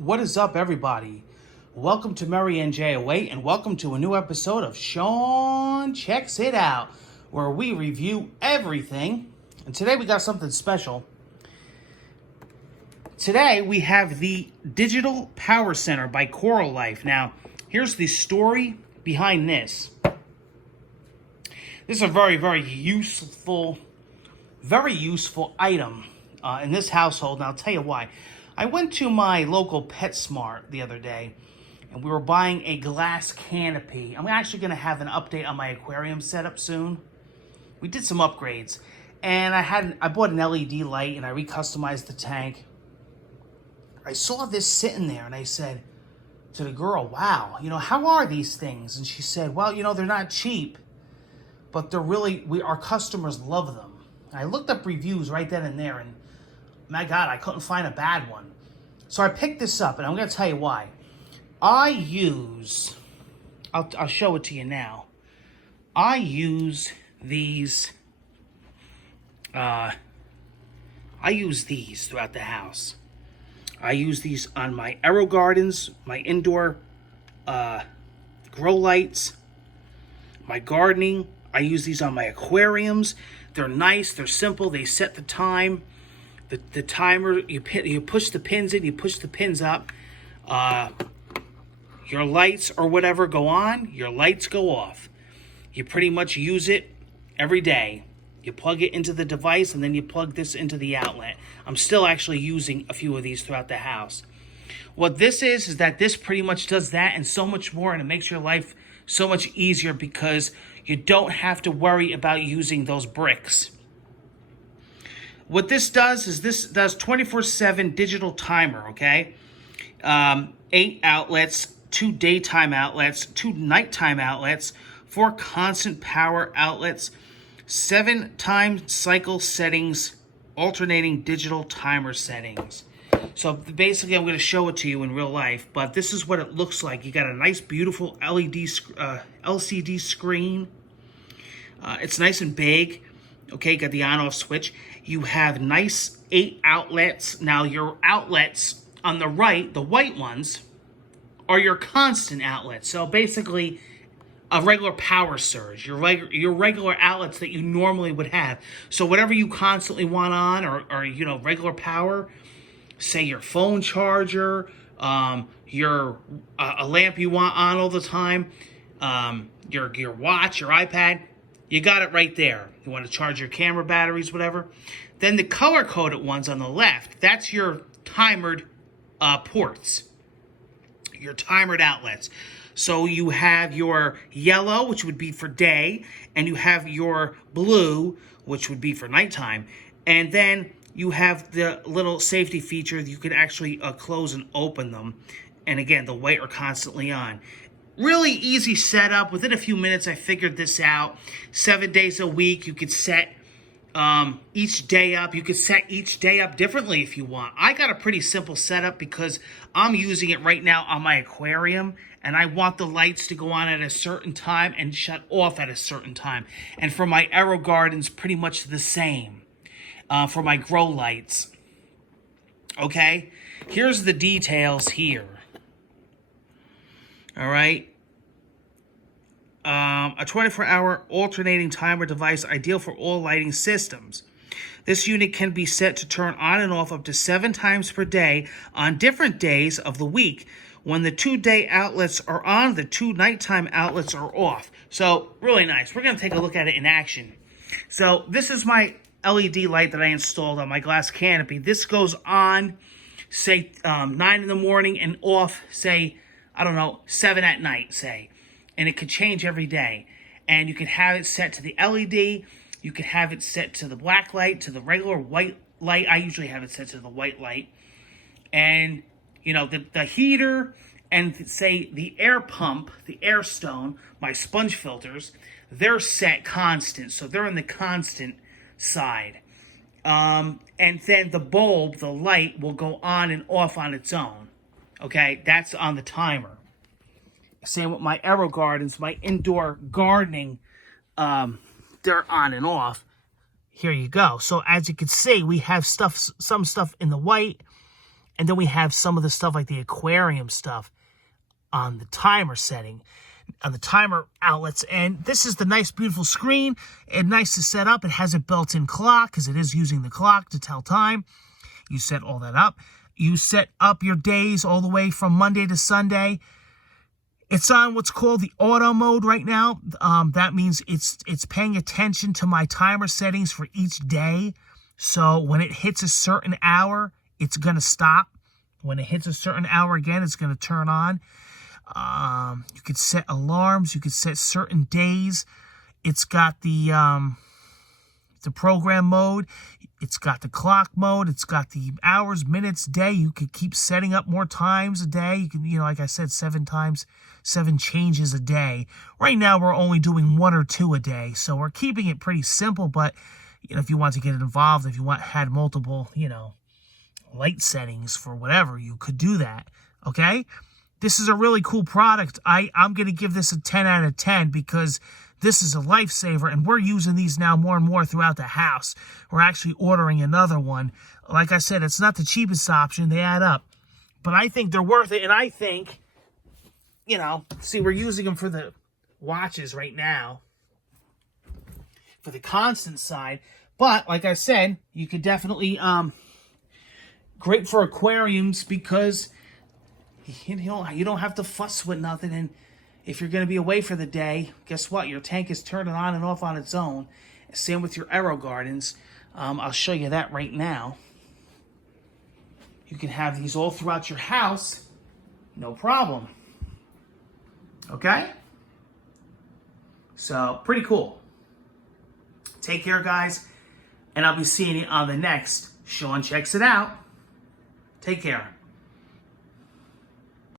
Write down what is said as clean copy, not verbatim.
What is up, everybody? Welcome to Mary and J08, and welcome to a new episode of Sean Checks It Out, where we review everything. And today we got something special. Today we have the Digital Power Center by Coralife. Now, here's the story behind this. This is a very useful item in this household, and I'll tell you why. I went to my local PetSmart the other day, and we were buying a glass canopy. I'm actually going to have an update on my aquarium setup soon. We did some upgrades, and I bought an LED light, and I recustomized the tank. I saw this sitting there, and I said to the girl, wow, how are these things? And she said, well, they're not cheap, but they're really, our customers love them. And I looked up reviews right then and there, and my God, I couldn't find a bad one. So I picked this up, and I'm going to tell you why. I'll show it to you now. I use these throughout the house. I use these on my aero gardens, my indoor grow lights, my gardening. I use these on my aquariums. They're nice, they're simple, they set the time. The timer, you push the pins in, you push the pins up. Your lights or whatever go on, your lights go off. You pretty much use it every day. You plug it into the device, and then you plug this into the outlet. I'm still actually using a few of these throughout the house. What this is that this pretty much does that and so much more, and it makes your life so much easier because you don't have to worry about using those bricks. What this does is this does 24/7 digital timer, okay? 8 outlets, 2 daytime outlets, 2 nighttime outlets, 4 constant power outlets, 7 time cycle settings, alternating digital timer settings. So basically, I'm going to show it to you in real life, but this is what it looks like. You got a nice, beautiful LCD screen. It's nice and big. Okay, got the on-off switch. You have nice 8 outlets. Now, your outlets on the right, the white ones, are your constant outlets. So basically, a regular power surge, your regular outlets that you normally would have. So whatever you constantly want on, or regular power, say your phone charger, a lamp you want on all the time, your watch, your iPad, you got it right there. You want to charge your camera batteries, whatever. Then the color-coded ones on the left, that's your timered ports, your timered outlets. So you have your yellow, which would be for day, and you have your blue, which would be for nighttime. And then you have the little safety feature. You can actually close and open them. And again, the white are constantly on. Really easy setup. Within a few minutes, I figured this out. 7 days a week, you could set each day up. You could set each day up differently if you want. I got a pretty simple setup because I'm using it right now on my aquarium, and I want the lights to go on at a certain time and shut off at a certain time. And for my aero gardens, pretty much the same. For my grow lights. Okay? Here's the details here. All right. A 24-hour alternating timer device ideal for all lighting systems. This unit can be set to turn on and off up to 7 times per day on different days of the week. When the 2-day outlets are on, the 2 nighttime outlets are off. So, really nice. We're going to take a look at it in action. So, this is my LED light that I installed on my glass canopy. This goes on, say, 9 in the morning and off, say, 7 at night, say. And it could change every day. And you can have it set to the LED. You can have it set to the black light, to the regular white light. I usually have it set to the white light. And, the heater and, say, the air pump, the air stone, my sponge filters, they're set constant. So they're in the constant side. And then the bulb, the light, will go on and off on its own. Okay, that's on the timer. Same with my aero gardens, my indoor gardening, they're on and off. Here you go. So as you can see, we have some stuff in the white And then we have some of the stuff like the aquarium stuff on the timer setting, on the timer outlets. And this is the nice, beautiful screen, and nice to set up. It has a built-in clock because it is using the clock to tell time. You set all that up. You set up your days all the way from Monday to Sunday. It's on what's called the auto mode right now. That means it's paying attention to my timer settings for each day. So when it hits a certain hour, it's going to stop. When it hits a certain hour again, it's going to turn on. You could set alarms. You could set certain days. It's got the program mode. It's got the clock mode. It's got the hours, minutes, day. You could keep setting up more times a day. You can, like I said, 7 changes a day. Right now, we're only doing 1 or 2 a day. So we're keeping it pretty simple. But, if you want to get involved, if you had multiple, light settings for whatever, you could do that. Okay? This is a really cool product. I'm going to give this a 10 out of 10 because this is a lifesaver, and we're using these now more and more throughout the house. We're actually ordering another one. Like I said, it's not the cheapest option. They add up. But I think they're worth it, and I think, see, we're using them for the watches right now, for the constant side. But, like I said, you could definitely, great for aquariums because you don't have to fuss with nothing. And if you're going to be away for the day, guess what? Your tank is turning on and off on its own. Same with your Aero Gardens. I'll show you that right now. You can have these all throughout your house, no problem. Okay? So, pretty cool. Take care, guys. And I'll be seeing you on the next Sean Checks It Out. Take care.